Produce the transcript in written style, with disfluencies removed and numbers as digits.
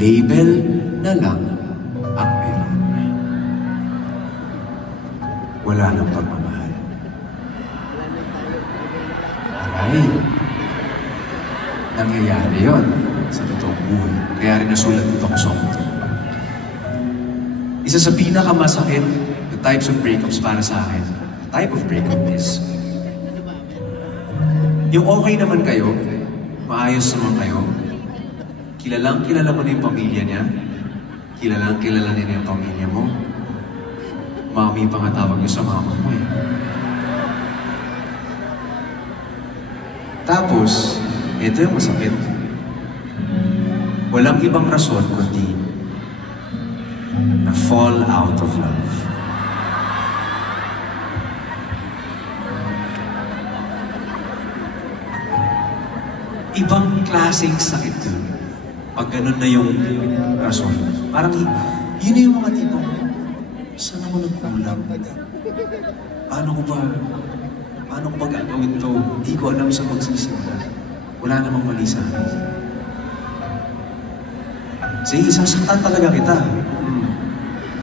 label na lang ang meron. Wala nang pagmamahal. Aray, nangyayari yun sa totoong buhay. Kaya rin nasulat itong song ito. Isa sa pinakamasakit na types of breakups para sa akin, type of breakup is yung okay naman kayo, maayos naman kayo, kilalang kilala mo na yung pamilya niya, kilalang kilala niya yung pamilya mo, mami pa nga tawag niyo sa mama mo eh. Tapos, ito yung masakit. Walang ibang rason kundi na fall out of love. Ibang klaseng sakit yun. Pag ganun na yung rason. Parang yun na yung mga tipong, saan ako nagkulang? Paano ko ba gagawin to? Hindi ko alam sa magsisimula. Wala namang mali sa akin. Sige, sasaktan talaga kita.